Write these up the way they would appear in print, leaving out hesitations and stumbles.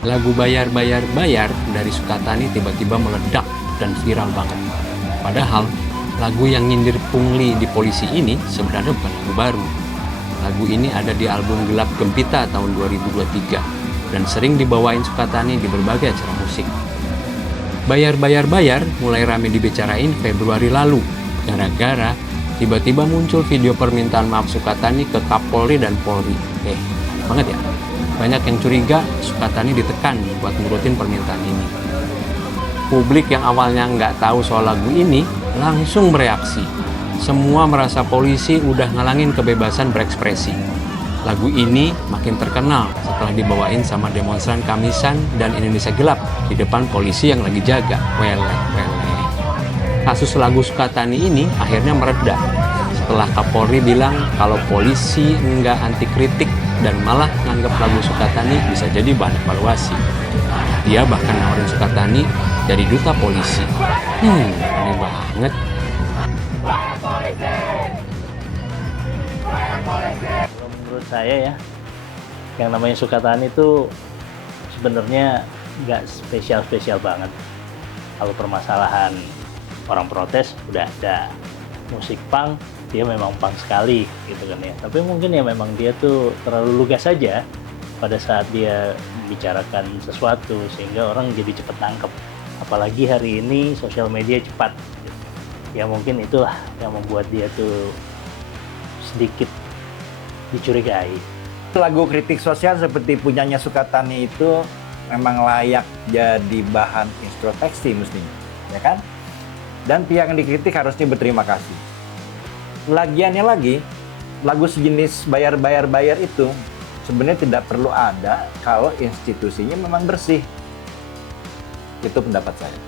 Lagu Bayar Bayar Bayar dari Sukatani tiba-tiba meledak dan viral banget. Padahal lagu yang nyindir pungli di polisi ini sebenarnya bukan lagu baru. Lagu ini ada di album Gelap Gempita tahun 2023 dan sering dibawain Sukatani di berbagai acara musik. Bayar Bayar Bayar mulai rame dibicarain Februari lalu gara-gara tiba-tiba muncul video permintaan maaf Sukatani ke Kapolri dan Polri. Banget ya? Banyak yang curiga Sukatani ditekan buat nurutin permintaan ini. Publik yang awalnya nggak tahu soal lagu ini langsung bereaksi. Semua merasa polisi udah ngalangin kebebasan berekspresi. Lagu ini makin terkenal setelah dibawain sama demonstran Kamisan dan Indonesia Gelap di depan polisi yang lagi jaga. Weleh. Kasus lagu Sukatani ini akhirnya mereda setelah Kapolri bilang kalau polisi nggak anti kritik dan malah nganggap lagu Sukatani bisa jadi bahan evaluasi. Dia bahkan nawarin Sukatani jadi duta polisi. Aneh banget. Menurut saya ya, yang namanya Sukatani itu sebenarnya nggak spesial banget. Kalau permasalahan orang protes udah ada, musik punk dia memang punk sekali gitu kan ya. Tapi mungkin ya memang dia tuh terlalu lugas saja pada saat dia membicarakan sesuatu sehingga orang jadi cepat nangkep. Apalagi hari ini sosial media cepat. Ya mungkin itulah yang membuat dia tuh sedikit dicurigai. Lagu kritik sosial seperti punyanya Sukatani itu memang layak jadi bahan introspeksi mestinya, ya kan? Dan pihak yang dikritik harusnya berterima kasih. Lagiannya lagi, lagu sejenis bayar itu sebenarnya tidak perlu ada kalau institusinya memang bersih. Itu pendapat saya.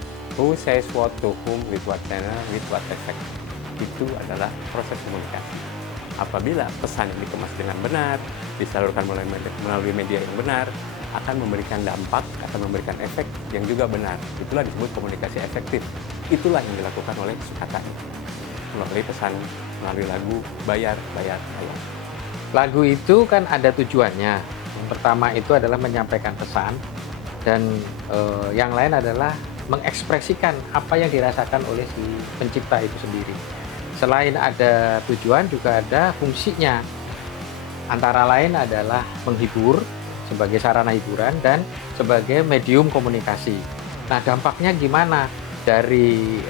Who says what to whom with what manner with what effect. Itu adalah proses komunikasi. Apabila pesan yang dikemas dengan benar, disalurkan melalui media yang benar, akan memberikan dampak, akan memberikan efek yang juga benar. Itulah disebut komunikasi efektif. Itulah yang dilakukan oleh Sukatani melalui pesan, melalui lagu Bayar Bayar Bayar. Lagu itu kan ada tujuannya. Yang pertama itu adalah menyampaikan pesan, dan yang lain adalah mengekspresikan apa yang dirasakan oleh si pencipta itu sendiri. Selain ada tujuan, juga ada fungsinya. Antara lain adalah menghibur sebagai sarana hiburan dan sebagai medium komunikasi. Nah, dampaknya gimana dari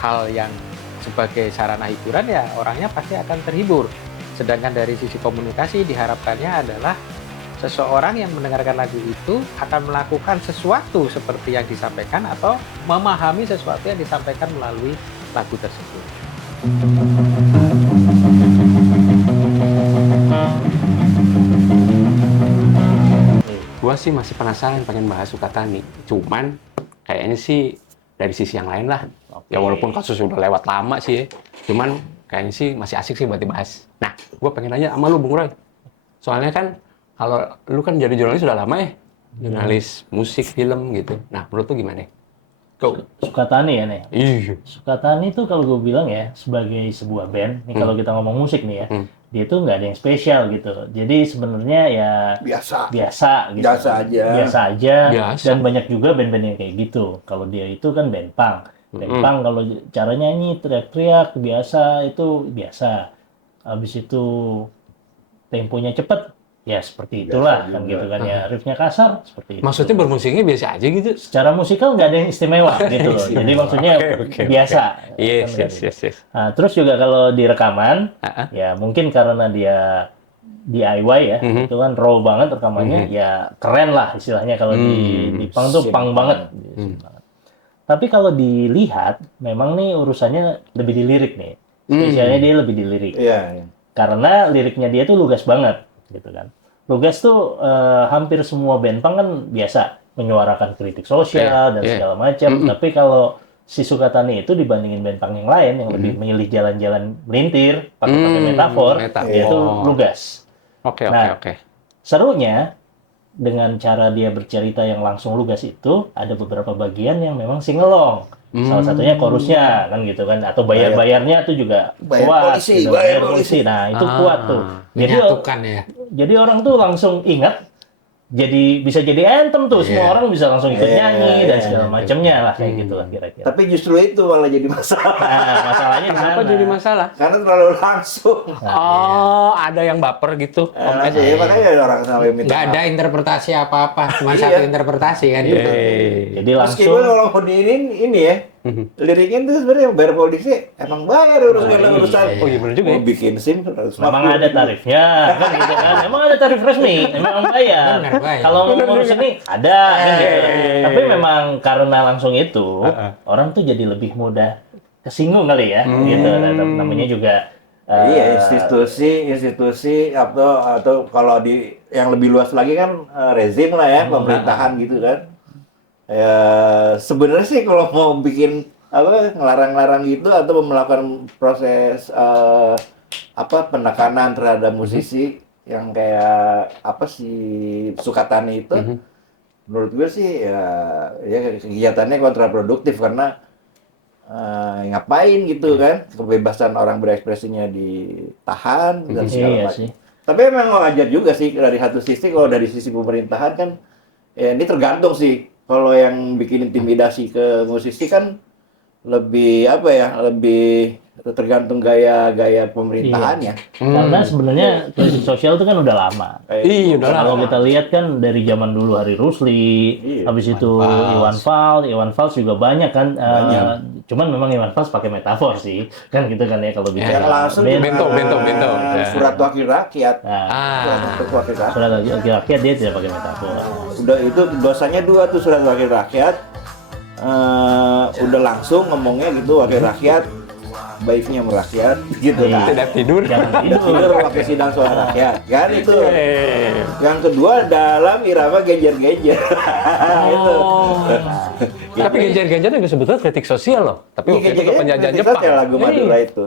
hal yang sebagai sarana hiburan? Ya, orangnya pasti akan terhibur. Sedangkan dari sisi komunikasi diharapkannya adalah seseorang yang mendengarkan lagu itu akan melakukan sesuatu seperti yang disampaikan atau memahami sesuatu yang disampaikan melalui lagu tersebut. Gua sih masih penasaran pengen bahas Sukatani. Cuman kayaknya sih dari sisi yang lain lah. Ya walaupun kasus udah lewat lama sih ya. Cuman kayaknya sih masih asik sih buat dibahas. Nah, gua pengen nanya sama lu Bung Roy. Soalnya kan kalau lu kan jadi jurnalis sudah lama ya. Jurnalis musik, film gitu. Nah, menurut lu gimana? Sukatani ya nih. Iya. Sukatani itu kalau gue bilang ya sebagai sebuah band, nih kalau kita ngomong musik nih ya, dia tuh nggak ada yang spesial gitu. Jadi sebenarnya ya biasa gitu. Biasa aja. Dan banyak juga band-band yang kayak gitu. Kalau dia itu kan band punk. Band punk kalau cara nyanyi teriak-teriak biasa itu biasa. Habis itu temponya cepet. Ya seperti itulah kan gitu kan ya, riffnya kasar seperti itu. Maksudnya bermusiknya biasa aja gitu? Secara musikal nggak ada yang istimewa gitu loh. Jadi maksudnya biasa. Yes. Nah, terus juga kalau di rekaman, ya mungkin karena dia DIY ya, itu kan raw banget rekamannya, ya keren lah istilahnya kalau di punk tuh punk banget. Tapi kalau dilihat, memang nih urusannya lebih di lirik nih. Spesialnya dia lebih di lirik. Karena liriknya dia tuh lugas banget. Gitu kan. Lugas tuh hampir semua band punk kan biasa menyuarakan kritik sosial dan segala macam. Tapi kalau si Sukatani itu dibandingin band punk yang lain yang lebih memilih jalan-jalan melintir, pakai metafor, itu lugas. Oke. Serunya dengan cara dia bercerita yang langsung lugas itu ada beberapa bagian yang memang singelong. Salah satunya chorusnya kan gitu kan, atau bayar-bayarnya itu juga kuat. Bayar polisi. Nah, itu kuat tuh. Menyatukan ya. Jadi orang tuh langsung ingat bisa jadi anthem tuh, semua orang bisa langsung ikut nyanyi dan segala macamnya lah kayak gitu lah kira-kira. Tapi justru itu malah jadi masalah. Nah, masalahnya di Kenapa sana. jadi masalah? Karena terlalu langsung. Oh, ada yang baper gitu. Ya, makanya ada orang sampai minta Nggak ada interpretasi apa-apa, cuma Iya. satu interpretasi kan. Jadi langsung Meskipun kalau mau ini ya, liriknya itu sebenarnya bayar polisi emang bayar urusan. Oh iya benar juga ya. Mau bikin SIM 150. memang ada tarifnya kan gitu kan. Emang ada tarif resmi, memang bayar. Benar, bayar. Kalau mau ngurus ini ada kan gitu. Tapi memang karena langsung itu orang tuh jadi lebih mudah kesinggung kali ya gitu. Namanya juga Iya, institusi atau kalau di yang lebih luas lagi kan rezim lah ya, pemerintahan gitu kan. Ya sebenarnya sih kalau mau bikin ngelarang-larang gitu atau melakukan proses penekanan terhadap musisi yang kayak si Sukatani itu, menurut gue sih ya kegiatannya kontraproduktif karena ngapain gitu kan, kebebasan orang berekspresinya ditahan dan segala iya macam. sih. Tapi emang wajar juga sih dari satu sisi, kalau dari sisi pemerintahan kan ya ini tergantung sih. Kalau yang bikin intimidasi ke musisi kan lebih lebih tergantung gaya pemerintahannya. Karena sebenarnya krisis sosial itu kan udah lama. Iya, udah Kalau lama. kita lihat kan dari zaman dulu Hari Rusli, Iya, habis itu Iwan Fals juga banyak kan. Cuman memang Iwan Fals pakai metafor sih, kan gitu kan ya kalau bicara. Yang langsung Bento. Ya. Surat Wakil Rakyat. Nah, Surat Wakil Rakyat. surat rakyat dia tidak pakai metafor. Udah itu dosanya 2 tuh Surat Wakil Rakyat. Udah langsung ngomongnya gitu, wakil rakyat baiknya merakyat gitu kan. Tidak tidur. Jangan tidur. Tidur wakil sidang suara rakyat kan itu. Yang kedua dalam irama genjer-genjer. Itu. Tapi genjer-genjer itu sebetulnya kritik sosial loh. Tapi waktu itu ke penjajahan Kritik Jepang. sosial lagu Madura itu.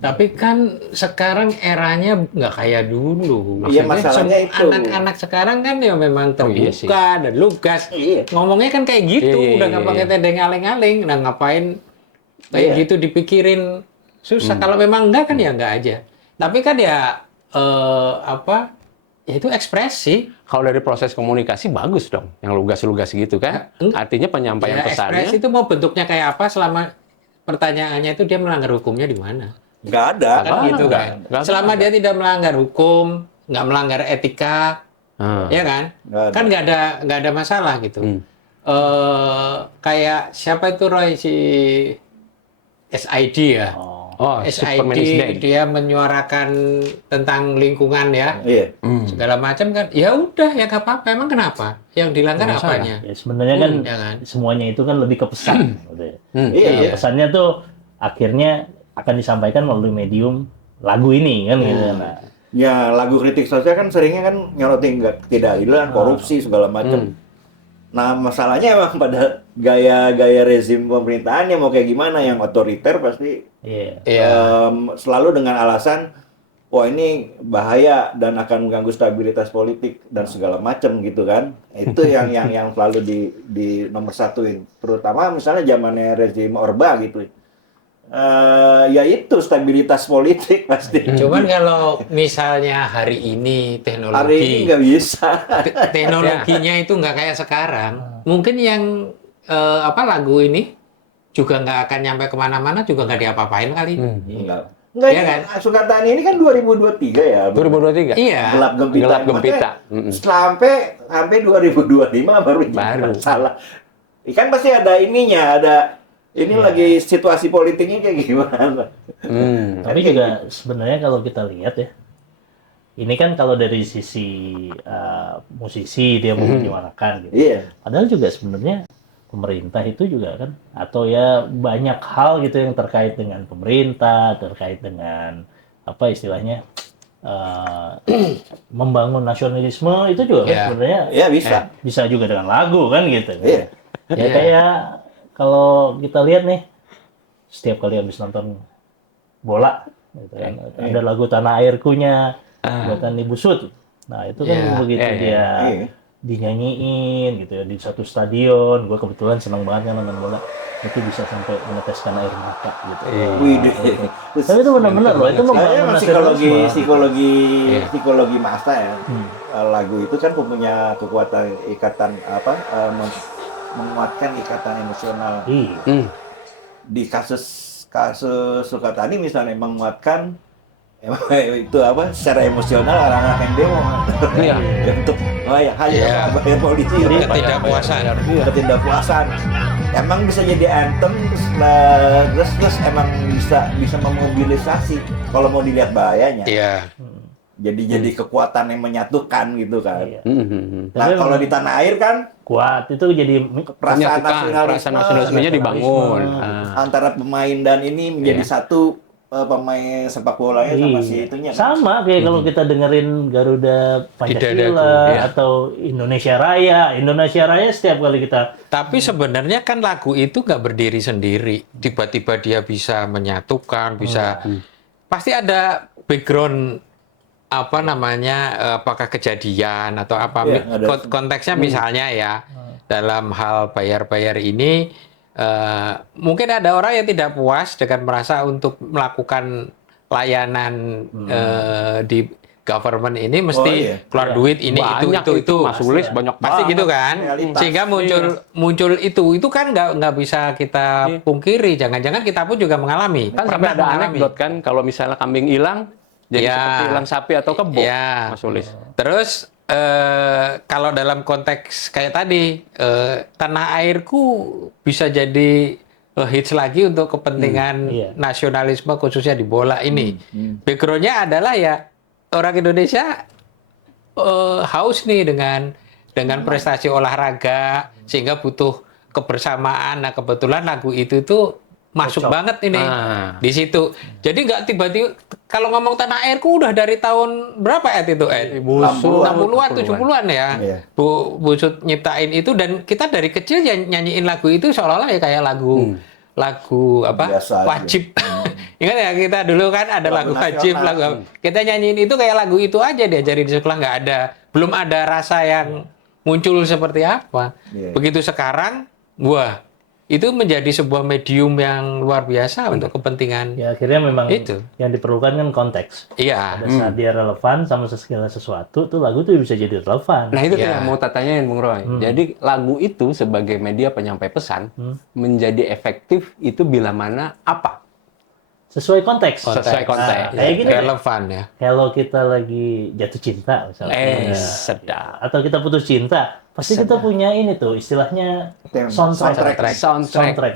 Tapi kan sekarang eranya nggak kayak dulu. Iya, masalahnya itu. Anak-anak sekarang kan ya memang iya sih. terbuka dan lugas. Iya. Ngomongnya kan kayak gitu, Iya, udah nggak iya, pakai tedeng aling-aling. Nah ngapain kayak Iya. gitu dipikirin susah. Kalau memang enggak kan ya enggak aja. Tapi kan ya ya itu ekspresi. Kalau dari proses komunikasi bagus dong, yang lugas-lugas gitu kan. Artinya penyampaian Ya, pesannya. ekspresi itu mau bentuknya kayak apa selama pertanyaannya itu dia melanggar hukumnya di mana? Nggak ada. Kan gitu kan. nggak Selama ada. dia tidak melanggar hukum, nggak melanggar etika, ya kan? Nggak ada. Kan nggak ada masalah gitu. Kayak siapa itu Roy, si SID ya? Oh, Superman is Dead. SID dia menyuarakan tentang lingkungan ya, Iya. segala macam kan. Ya udah ya nggak apa-apa. Emang kenapa? Yang dilanggar Nggak masalah. apanya? Ya, sebenarnya kan Ya kan? semuanya itu kan lebih ke pesan. Gitu ya. Iya. Nah, pesannya tuh akhirnya akan disampaikan melalui medium lagu ini kan gitu. Nah, Ya lagu kritik sosial kan seringnya kan nyorotin ketidakadilan, korupsi segala macam. Nah masalahnya emang pada gaya-gaya rezim pemerintahannya mau kayak gimana, yang otoriter pasti iya. selalu dengan alasan wah ini bahaya dan akan mengganggu stabilitas politik dan segala macam gitu kan. Itu yang selalu di nomor satuin, terutama misalnya zamannya rezim Orba gitu. Ya itu stabilitas politik pasti. Cuman kalau misalnya hari ini teknologi Hari ini nggak bisa. teknologinya itu nggak kayak sekarang, mungkin yang lagu ini juga nggak akan nyampe kemana-mana, juga nggak diapa-apain kali. Enggak, Iya ini kan? Sukatani ini kan 2023 ya. 2023. Iya. Gelap gempita. Gelap gempita. Makanya sampai 2025 baru jadi masalah. Kan pasti ada ininya, ini lagi situasi politiknya kayak gimana. Tapi juga sebenarnya kalau kita lihat ya, ini kan kalau dari sisi musisi dia mau menyuarakan gitu. Iya. Padahal juga sebenarnya pemerintah itu juga kan, atau ya banyak hal gitu yang terkait dengan pemerintah, terkait dengan apa istilahnya membangun nasionalisme itu juga kan Iya. sebenarnya Iya bisa. bisa juga dengan lagu kan gitu. Iya. Ya kayak kalau kita lihat nih setiap kali habis nonton bola gitu kan, ada lagu Tanah Airkunya buatan Ibu Sud. Nah, itu kan begitu dia Iya. dinyanyiin gitu ya di satu stadion. Gue kebetulan senang banget kan nonton bola, itu bisa sampai meneteskan air mata gitu. Wih, Tapi itu benar-benar loh, itu membangun psikologi masa ya. Lagu itu kan punya kekuatan ikatan menguatkan ikatan emosional. Di kasus Sukatani misalnya menguatkan itu secara emosional orang-orang yang demo untuk bayar polisi ketidakpuasan emang bisa jadi anthem terus emang bisa memobilisasi kalau mau dilihat bahayanya. Jadi kekuatan yang menyatukan gitu kan. Nah kalau di tanah air kan kuat itu jadi perasaan nasionalismenya dibangun antara pemain dan ini menjadi satu. Pemain sepak bolanya sama si itunya kan? Sama kayak kalau kita dengerin Garuda Pancasila atau Indonesia Raya setiap kali kita. Tapi sebenarnya kan lagu itu nggak berdiri sendiri, tiba-tiba dia bisa menyatukan, bisa pasti ada background apakah kejadian atau apa konteksnya misalnya ya dalam hal bayar-bayar ini. Mungkin ada orang yang tidak puas dengan merasa untuk melakukan layanan di government ini mesti keluar duit ini banyak itu Mas Ulis banyak pasti gitu kan sehingga muncul itu kan nggak bisa kita pungkiri, jangan-jangan kita pun juga mengalami kan sampai ada anekdot kan kalau misalnya kambing hilang jadi seperti hilang sapi atau kebo Mas Ulis. Terus kalau dalam konteks kayak tadi, tanah airku bisa jadi hits lagi untuk kepentingan nasionalisme khususnya di bola ini. Background-nya adalah ya orang Indonesia haus nih dengan prestasi olahraga sehingga butuh kebersamaan. Nah kebetulan lagu itu tuh masuk banget ini di situ. Jadi nggak tiba-tiba kalau ngomong tanah airku udah dari tahun berapa itu 60-an 70-an ya. Bu Sud nyiptain itu dan kita dari kecil ya nyanyiin lagu itu seolah-olah ya kayak lagu biasa wajib. Ingat ya kita dulu kan ada lagu wajib, kita nyanyiin itu kayak lagu itu aja diajarin di sekolah, belum ada rasa yang muncul seperti apa. Begitu sekarang itu menjadi sebuah medium yang luar biasa untuk kepentingan. Ya akhirnya memang itu yang diperlukan kan konteks. Iya. Pada saat dia relevan sama segala sesuatu, tuh lagu tuh bisa jadi relevan. Nah itu yang mau tanyain Bung Roy. Jadi lagu itu sebagai media penyampai pesan menjadi efektif itu bila mana apa? Sesuai konteks. Sesuai konteks. Kayak gini relevan ya. Kalau kita lagi jatuh cinta misalnya. Sedap. Atau kita putus cinta, pasti kita punya ini tuh istilahnya soundtrack.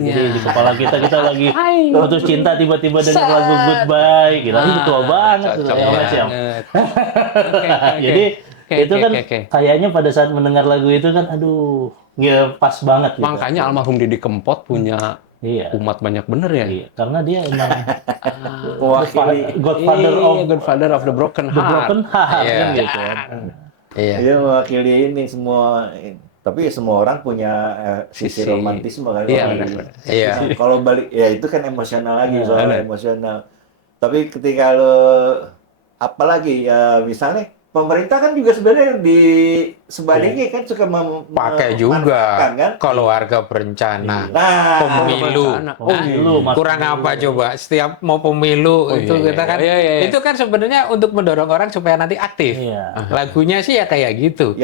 Jadi di kepala kita lagi putus cinta tiba-tiba dengar lagu Goodbye, gitu. Ini tua banget tuh Jadi itu kan kayaknya pada saat mendengar lagu itu kan aduh, ya pas banget gitu. Makanya almarhum Didi Kempot punya umat banyak bener ya. Iya, karena dia emang Godfather of the Broken Heart. Kan gitu. Dia mewakili ini semua. Tapi semua orang punya sisi romantisme kan. Kalau balik ya itu kan emosional lagi soal emosional. Tapi ketika lo apalagi ya misalnya pemerintah kan juga sebenarnya di sebandingnya kan suka pakai juga kan? Keluarga berencana, pemilu, kurang apa coba? Setiap mau pemilu itu kita kan, itu kan sebenarnya untuk mendorong orang supaya nanti aktif. Lagunya sih ya kayak gitu,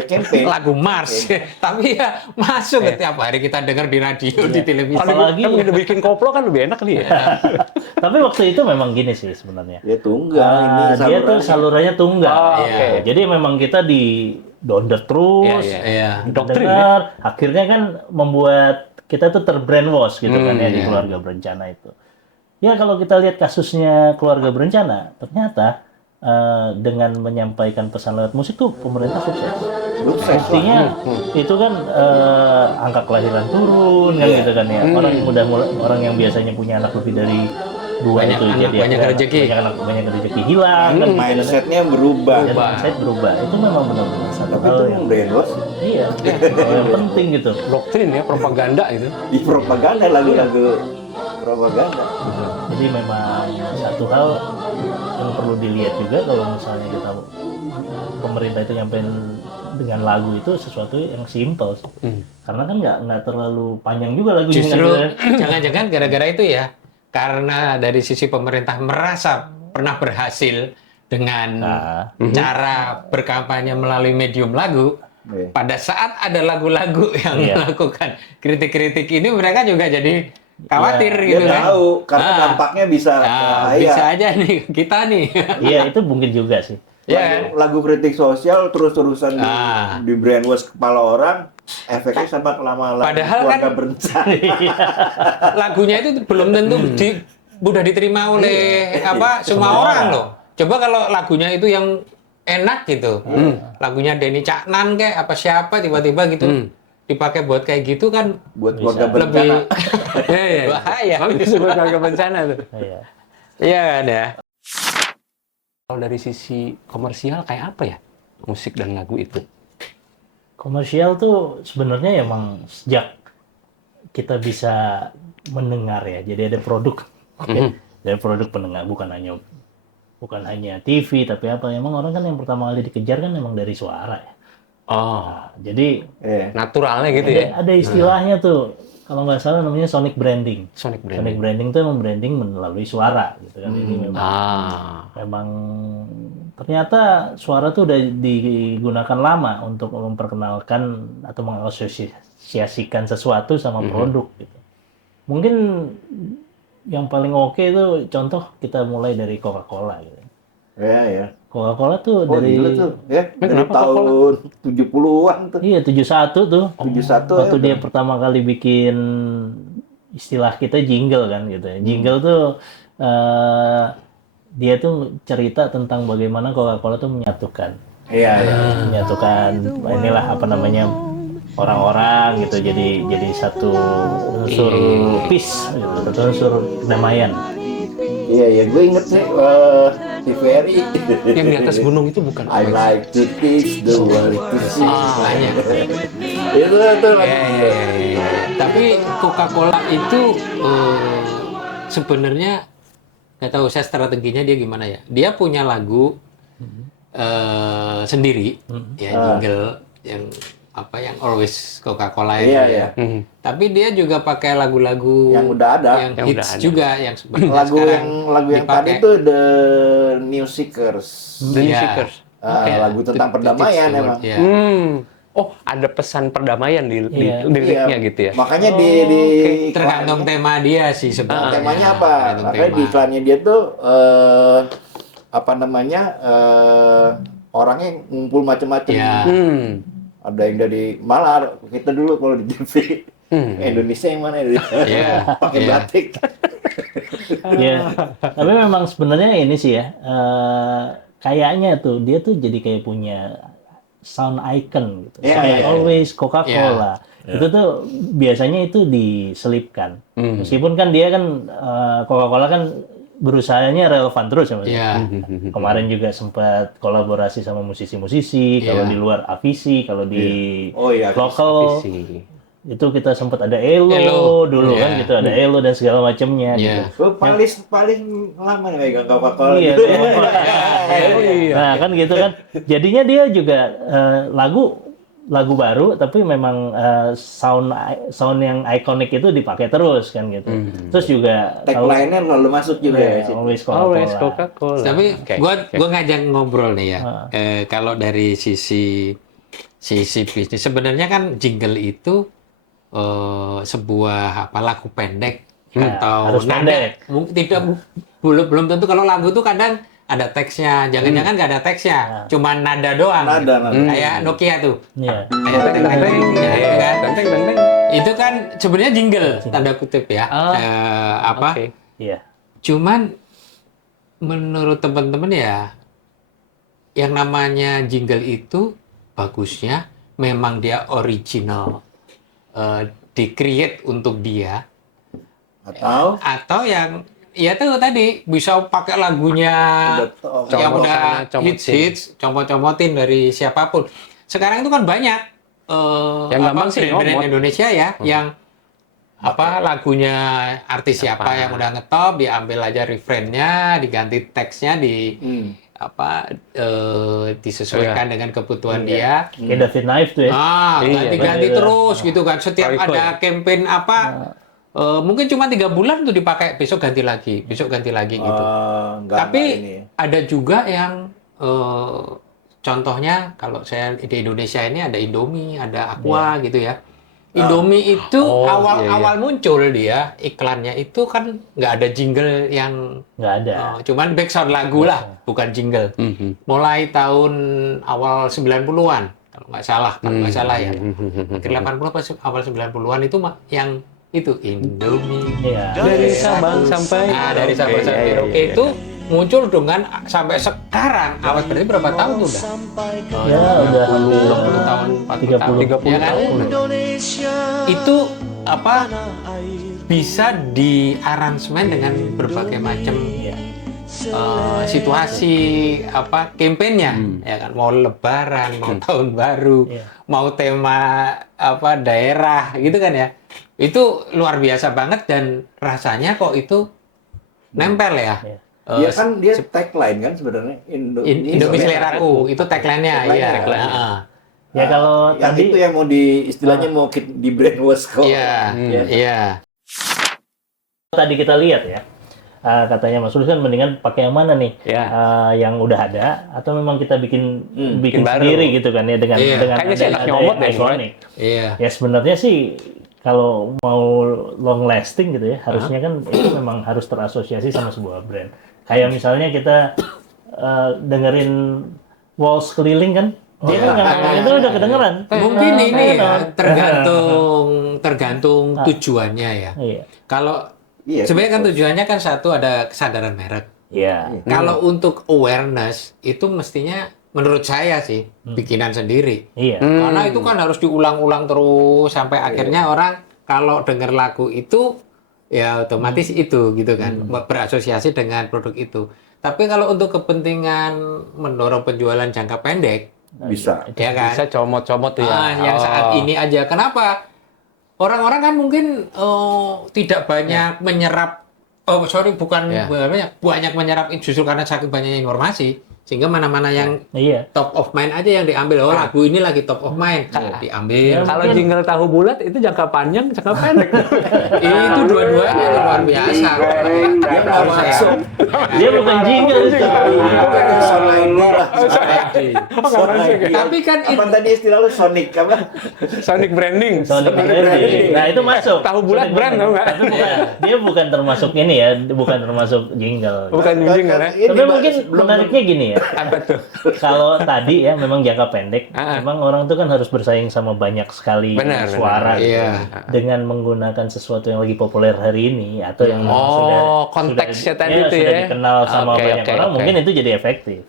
lagu Mars, tapi ya masuk setiap hari kita dengar di radio, di televisi. Apalagi kan bikin koplo kan lebih enak nih ya. Tapi waktu itu memang gini sih sebenarnya. Ya tunggal. Dia tuh salurannya tunggal. Jadi memang kita di donder terus, doktrin dengar, akhirnya kan membuat kita tuh terbrainwash gitu kan ya di keluarga berencana itu. Ya kalau kita lihat kasusnya keluarga berencana, ternyata dengan menyampaikan pesan lewat musik tuh pemerintah sukses. Buktinya itu kan angka kelahiran turun kan gitu kan ya. Orang yang biasanya punya anak lebih dari 2 itu jadi banyak rezeki hilang kan, mindsetnya berubah. Mindset berubah itu memang benar-benar satu hal yang yang penting gitu. Doktrin ya, propaganda itu. Di propaganda lagu-lagu propaganda. Jadi memang satu hal yang perlu dilihat juga kalau misalnya kita pemerintah itu nyampein dengan lagu itu sesuatu yang simple sih. Karena kan nggak terlalu panjang juga lagunya. Justru jangan-jangan gara-gara itu ya, karena dari sisi pemerintah merasa pernah berhasil dengan cara berkampanye melalui medium lagu. Pada saat ada lagu-lagu yang melakukan kritik-kritik ini, mereka juga jadi khawatir gitu dia kan. tahu karena dampaknya bisa bisa aja nih kita nih. Iya, itu mungkin juga sih. Lagu kritik sosial terus-terusan di brainwash kepala orang, efeknya sama lama padahal keluarga kan berencana. Lagunya itu belum tentu mudah diterima oleh semua orang loh. Coba kalau lagunya itu yang enak gitu, lagunya Denny Caknan kayak apa siapa tiba-tiba gitu dipakai buat kayak gitu kan, buat keluarga lebih berencana. bahaya. Bisa buat keluarga bencana tuh. Iya kan ya. Kalau dari sisi komersial kayak apa ya musik dan lagu itu? Komersial tuh sebenarnya emang sejak kita bisa mendengar ya, jadi ada produk, ada produk pendengar, bukan hanya TV tapi apa, emang orang kan yang pertama kali dikejar kan emang dari suara ya. Jadi naturalnya gitu ya. Ada istilahnya tuh, kalau nggak salah namanya sonic branding. Sonic Sonic branding itu emang branding melalui suara gitu kan. Ini memang ternyata suara tuh udah digunakan lama untuk memperkenalkan atau mengasosiasikan sesuatu sama produk gitu. Mungkin yang paling oke itu contoh kita mulai dari Coca-Cola gitu. Ya. Coca-Cola tuh dari dari tahun 70-an tuh. Iya, 71 tuh. 71 waktu dia pertama kali bikin istilah kita jingle kan gitu ya. Jingle tuh dia tuh cerita tentang bagaimana Coca-Cola tuh menyatukan. Menyatukan inilah apa namanya orang-orang gitu, jadi satu unsur peace gitu, satu unsur kedamaian. Iya, gue inget nih TVRI. Yang di atas gunung itu bukan? I like to teach the world to see. Itu Tapi Coca-Cola itu sebenarnya nggak tahu saya strateginya dia gimana ya. Dia punya lagu sendiri, jingle yang yang Always Coca-Cola itu. Tapi dia juga pakai lagu-lagu yang udah ada, yang hits juga, yang lagu yang tadi itu The New Seekers. Lagu tentang perdamaian emang. Oh, ada pesan perdamaian di liriknya gitu ya. Makanya di tergantung tema dia sih sebenarnya. Temanya apa? Makanya di iklannya dia tuh orangnya ngumpul macam-macam. Ada yang dari malah kita dulu kalau di TV Indonesia yang mana pakai batik. Tapi memang sebenarnya ini sih ya, kayaknya tuh dia tuh jadi kayak punya sound icon gitu. Always Coca-Cola. Itu tuh biasanya itu diselipkan. Meskipun kan dia kan Coca-Cola kan berusahanya relevan terus ya Mas. Kemarin juga sempat kolaborasi sama musisi-musisi, kalau di luar Avicii, kalau di lokal itu kita sempat ada Elo dulu kan gitu, ada Elo dan segala macamnya gitu. Paling lama nih megang Coca-Cola gitu. Nah, kan gitu kan. Jadinya dia juga lagu baru tapi memang sound yang ikonik itu dipakai terus kan gitu. Terus juga tagline-nya lalu masuk juga Always Coca-Cola. Tapi gua ngajak ngobrol nih ya. Kalau dari sisi bisnis sebenarnya kan jingle itu sebuah lagu pendek atau nada. Belum tentu. Kalau lagu tuh kadang ada teksnya, jangan-jangan nggak ada teksnya, cuma nada doang. Kayak Nokia tuh. Itu kan sebenarnya jingle, tanda kutip ya. Cuman menurut teman-teman ya, yang namanya jingle itu bagusnya memang dia original, di-create untuk dia. Atau yang ya tuh tadi bisa pakai lagunya yang udah hits, comot-comotin dari siapapun. Sekarang itu kan banyak yang gampang sih brand Indonesia ya, yang lagunya artis siapa yang udah ngetop, diambil aja refrainnya, diganti teksnya, disesuaikan dengan kebutuhan dia. Kayak David Naif tuh ya. Ganti-ganti Iya. terus gitu kan. Setiap Koi-koi. ada campaign mungkin cuma 3 bulan tuh dipakai, besok ganti lagi gitu. Tapi ada juga yang contohnya kalau saya di Indonesia ini ada Indomie, ada Aqua gitu ya. Indomie itu awal muncul dia iklannya itu kan nggak ada jingle yang Nggak ada. cuman backsound lagu lah, bukan jingle. Mulai tahun awal 90-an kalau nggak salah ya. Akhir 80 apa awal 90-an itu yang itu Indomie. Iya. Dari Sabang sampai Dari Sabang sampai Merauke itu muncul dengan sampai sekarang. Awal berarti berapa tahun tuh udah? Ya udah hampir 20 tahun, 40 tahun. 30 Ya kan? Itu bisa diaransemen dengan berbagai macam situasi kampanyenya ya kan, mau lebaran, mau tahun baru, mau tema daerah gitu kan ya. Itu luar biasa banget dan rasanya kok itu nempel ya. Dia kan dia tagline kan sebenarnya Indomie seleraku itu tagline-nya. Ya kalau yang tadi itu yang mau istilahnya mau di brainwash kok. Iya. tadi kita lihat ya, katanya Mas Rudi kan mendingan pakai yang mana nih? Yang udah ada atau memang kita bikin baru. sendiri gitu kan ya dengan Kayaknya sih enak nyomot deh, Sonic. Iya. Ya sebenarnya sih kalau mau long lasting gitu ya, harusnya kan itu memang harus terasosiasi sama sebuah brand. Kayak misalnya kita dengerin Walls Keliling kan, dia kan itu udah kedengeran. Mungkin ini ya tergantung tujuannya ya. Iya. Kalau sebenarnya kan tujuannya kan satu ada kesadaran merek. Iya. Kalau untuk awareness itu mestinya menurut saya sih bikinan sendiri. Iya. Karena itu kan harus diulang-ulang terus sampai akhirnya orang kalau dengar lagu itu ya otomatis itu gitu kan, berasosiasi dengan produk itu. Tapi kalau untuk kepentingan mendorong penjualan jangka pendek Bisa. ya kan. Bisa comot-comot tuh ya. Yang saat ini aja. Kenapa? Orang-orang kan mungkin tidak banyak menyerap banyak menyerap justru karena saking banyaknya informasi. Sehingga mana-mana yang top of mind aja yang diambil. Lagu ini lagi top of mind, diambil. Kalau jingle tahu bulat itu jangka panjang, jangka pendek. Itu dua-duanya luar biasa. Dia nggak masuk. Dia bukan jingle itu. Tapi kan apa tadi istilah lu Sonic apa? Sonic branding. Sonic branding. Nah itu masuk. Tahu bulat brand tau nggak? Tapi dia bukan termasuk ini ya, bukan termasuk jingle. Bukan jingle ya. Tapi mungkin menariknya gini ya. Apa tuh? Kalau tadi ya memang jangka pendek, memang orang tuh kan harus bersaing sama banyak sekali suara. Iya. Dengan menggunakan sesuatu yang lagi populer hari ini atau yang konteksnya sudah dikenal sama banyak orang, mungkin itu jadi efektif.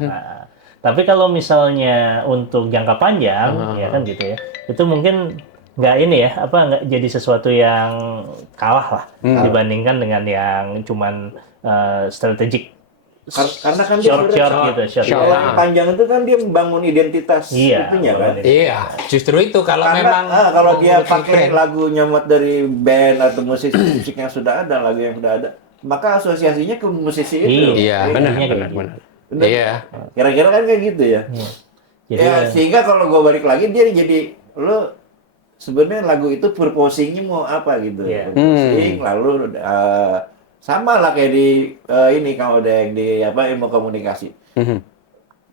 Nah, tapi kalau misalnya untuk jangka panjang, ya kan gitu ya, itu mungkin nggak ini ya, nggak jadi sesuatu yang kalah lah dibandingkan dengan yang cuman strategik. Karena kan dia short. panjang itu kan dia membangun identitas itunya kan. Iya, justru itu kalau memang kalau dia pakai lagu nyamot dari band atau musik yang sudah ada, lagu yang sudah ada, maka asosiasinya ke musisi itu. Iya, benar. Iya. Kira-kira kan kayak gitu ya. Ya sehingga kalau gue balik lagi dia jadi lo sebenarnya lagu itu purposing-nya mau apa gitu. Purposing lalu sama lah kayak di ini kalau udah yang di ilmu komunikasi.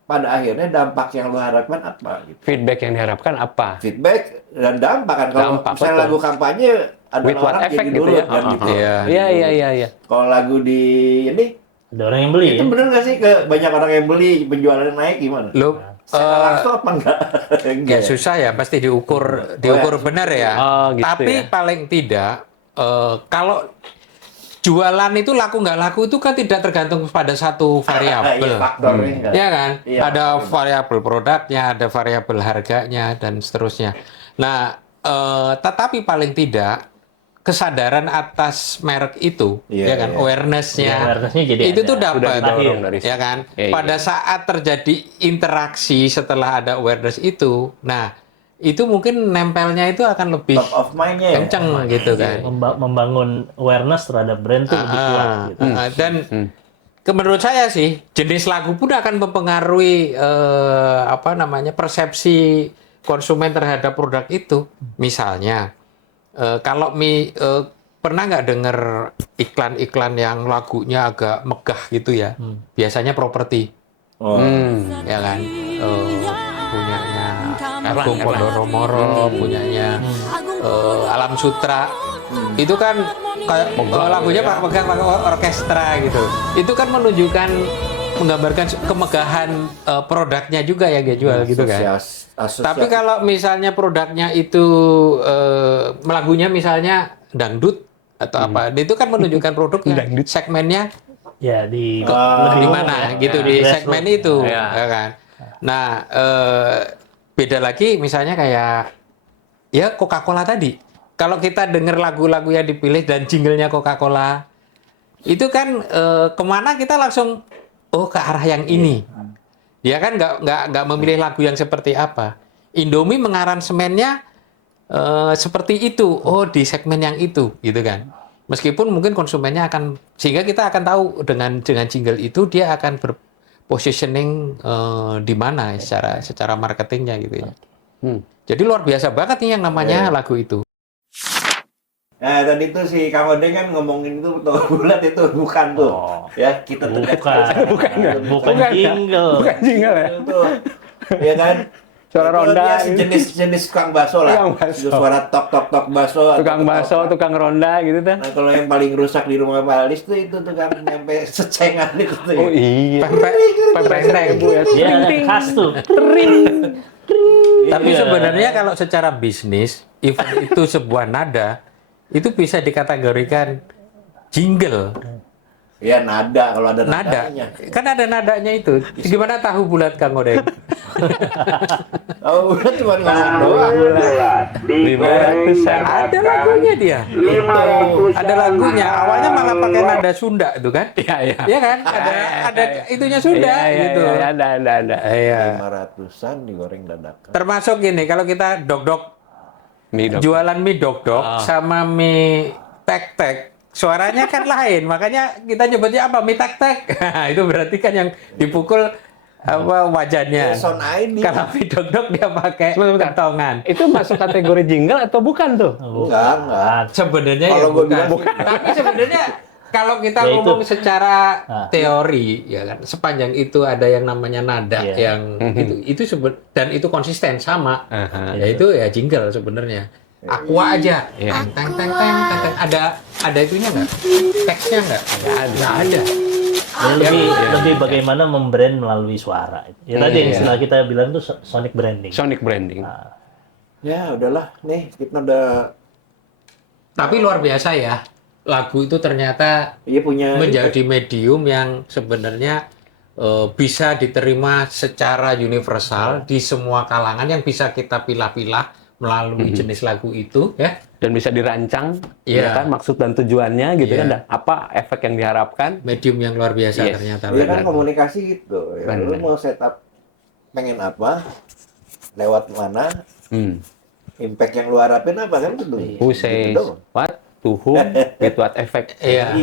Pada akhirnya dampak yang lu harapkan apa? Gitu. Feedback yang diharapkan apa? Feedback dan dampak kan. Kalau misalnya lagu kampanye ada orang jadi gitu dulu ya. kan gitu. Iya. Kalau lagu di ini ada orang yang beli. Itu bener nggak sih banyak orang yang beli, penjualannya naik gimana? Langsung apa enggak? Ya susah ya, pasti diukur benar ya. Gitu. Tapi paling tidak kalau jualan itu laku nggak laku itu kan tidak tergantung pada satu variabel. Ya kan? Ada variabel produknya, ada variabel harganya dan seterusnya. Nah, tetapi paling tidak kesadaran atas merek itu, ya kan, awareness-nya itu tuh dapat, ya kan. Pada saat terjadi interaksi setelah ada awareness itu, nah itu mungkin nempelnya itu akan lebih top of mind-nya kenceng gitu kan. Membangun awareness terhadap brand itu lebih kuat gitu. Dan menurut saya sih jenis lagu pun akan mempengaruhi persepsi konsumen terhadap produk itu. Misalnya kalau pernah nggak dengar iklan-iklan yang lagunya agak megah gitu ya? Biasanya properti, ya kan? Punyanya Agung Podomoro, punyanya Alam Sutra. Itu kan kayak lagunya pegang pakai orkestra gitu. Itu kan menggambarkan kemegahan produknya juga yang dia jual gitu kan. Tapi kalau misalnya produknya itu lagunya misalnya dangdut atau apa, itu kan menunjukkan produknya, segmennya ya di lebih mana gitu di segmen itu, ya kan. Nah, beda lagi misalnya kayak ya Coca-Cola tadi. Kalau kita dengar lagu-lagu yang dipilih dan jinglenya Coca-Cola, itu kan kemana kita langsung ke arah yang ini. Dia kan nggak memilih lagu yang seperti apa. Indomie mengaransemennya seperti itu. Oh, di segmen yang itu, gitu kan. Meskipun mungkin konsumennya sehingga kita akan tahu dengan jingle itu dia akan berpositioning di mana secara marketingnya gitu ya. Jadi luar biasa banget nih yang namanya lagu itu. Nah, tadi tuh si Kang Ode kan ngomongin itu bulat itu bukan tuh. Ya, kita bukan jingle. Bukan jingle ya. Itu. Ya kan? Suara ronda. Sejenis tukang bakso lah. Suara tok bakso. Tukang bakso, tukang ronda gitu tuh. Nah, kalau yang paling rusak di rumah Pak Alis tuh itu tukang nyampe secengan itu tuh. Oh iya. Pempek Bu ya. Dia khas tuh. Tapi sebenarnya kalau secara bisnis, even itu sebuah nada, itu bisa dikategorikan jingle. Ya nada kalau ada Nada. nadanya. Kan ada nadanya itu. Gimana tahu bulat Kang Odeng? Oh, udah cuma ngomong doang. 500 Ada lagunya dia. Ada lagunya. Awalnya malah pakai nada Sunda itu kan? Iya. Iya kan? Ada itunya Sunda gitu. Iya, ada. Iya. 500-an digoreng dadakan. Termasuk gini, kalau kita dok-dok jualan mie dok-dok sama mie tek-tek, suaranya kan lain. Makanya kita nyebutnya apa? Mie tek-tek. Itu berarti kan yang dipukul wajahnya. Sound ID. Kalau mie dok-dok dia pakai kentongan. Itu masuk kategori jingle atau bukan tuh? Enggak. Sebenarnya ya Kalau gua bukan. bilang bukan. Tapi sebenarnya kalau kita Ya ngomong itu. secara teori, ya kan, sepanjang itu ada yang namanya nada yang itu dan itu konsisten sama, ya itu ya jingle sebenarnya. Aqua aja, teng teng teng teng. Ada itunya nggak? Teksnya nggak? Nggak ada. Ya, lebih bagaimana membrand melalui suara. Ya tadi yang istilah kita bilang tuh sonic branding. Sonic branding. Ya udahlah, nih kita udah. Tapi luar biasa ya. Lagu itu ternyata menjadi medium yang sebenarnya bisa diterima secara universal di semua kalangan, yang bisa kita pilah-pilah melalui jenis lagu itu ya, dan bisa dirancang ya kan, maksud dan tujuannya gitu kan, dan apa efek yang diharapkan. Medium yang luar biasa ternyata. Ya kan komunikasi gitu ya. Lu mau setup pengen apa, lewat mana, impact yang lu harapin apa kan gitu. Who says what to whom with what effect. Iya.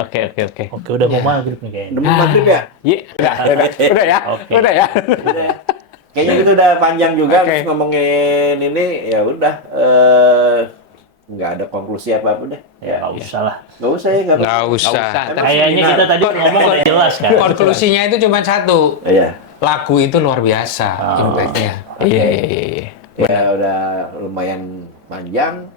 Oke. Oke, udah mau maghrib nih kayaknya. Udah mau maghrib ya? Iya, udah ya. Oke. Udah ya. Kayaknya itu udah panjang juga habis ngomongin ini, ya udah nggak ada konklusi apa-apa deh. Ya nggak usah lah. Nggak usah ya, Nggak usah. Kayaknya kita tadi ngomong udah jelas kan. Konklusinya itu cuma satu. Iya. Lagu itu luar biasa impact-nya. Iya. Ya udah lumayan panjang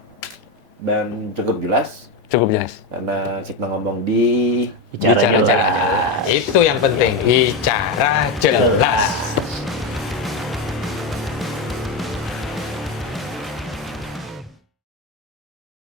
dan cukup jelas. Cukup jelas. Karena kita ngomong di Bicara jelas. Itu yang penting. Bicara jelas.